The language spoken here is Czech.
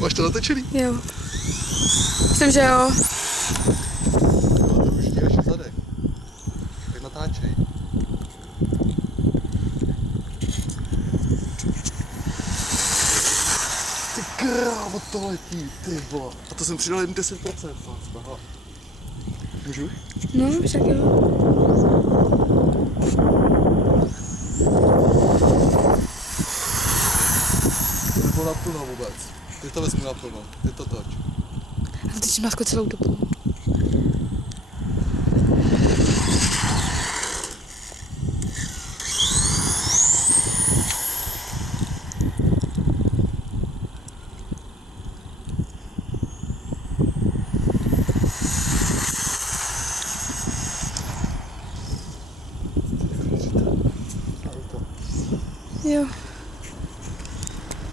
Máš to natočený? Jo. Myslím, že jo. To už ti až zadek. Tak natáčej. Ty krávo, to letí, ty vole. A to jsem přidal jen 10%. Aha. Můžu? No, však jo. To nebylo naplno vůbec. Teď to vezmu naplno. Teď to toč. A teď másko celou dobu.